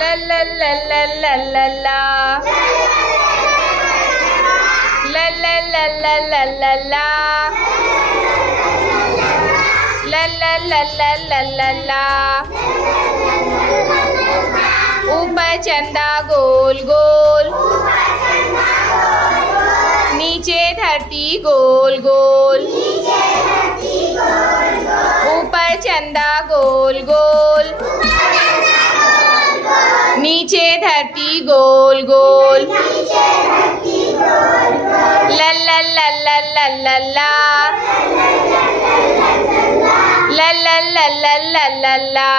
La la la la la la la. La la la la la la la. La la la la la la la. ऊपर चंदा गोल गोल, नीचे धरती गोल गोल। ऊपर चंदा गोल गोल, नीचे धरती गोल गोल। ला ला ला ला ला ला ला। ला ला ला ला ला ला ला।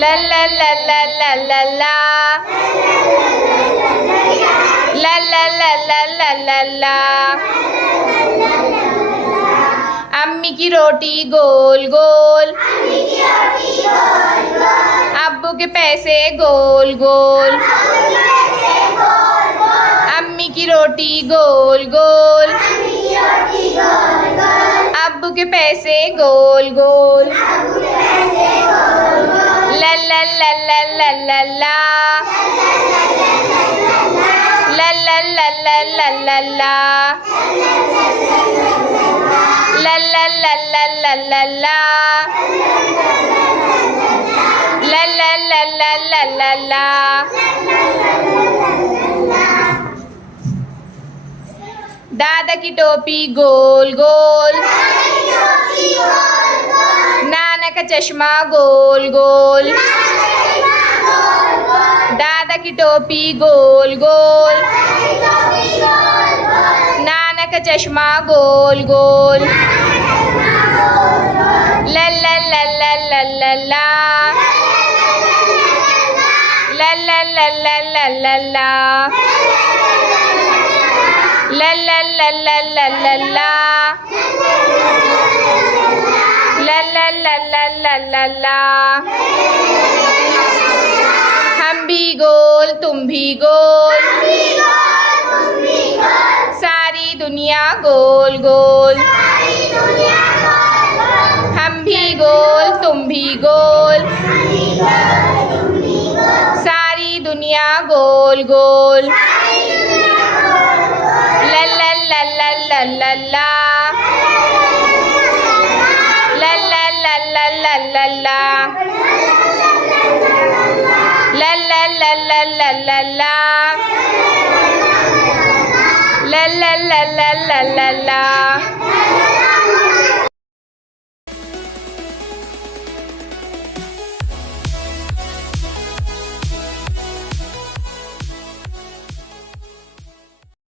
La la la la la la la. La la la la la la la. अम्मी की रोटी गोल गोल, अब्बू के पैसे गोल गोल। अम्मी की रोटी गोल गोल, अब्बू के पैसे गोल गोल। La la la la la la la. La la la la la la la. La la la la la la la. La la la la la la la. दादा की टोपी गोल गोल, नाना का चश्मा गोल गोल। दादा की टोपी गोल गोल, नाना का चश्मा गोल गोल। ला ला ला ला ला ला ला। ला ला ला ला ला ला ला। La la la la la la la. La la la la la la la. हम भी गोल तुम भी गोल, सारी दुनिया गोल गोल। हम भी गोल तुम भी गोल, सारी दुनिया गोल गोल। La la la la la la la. La la la la la la la. La la la la la la la. La la la la la la la.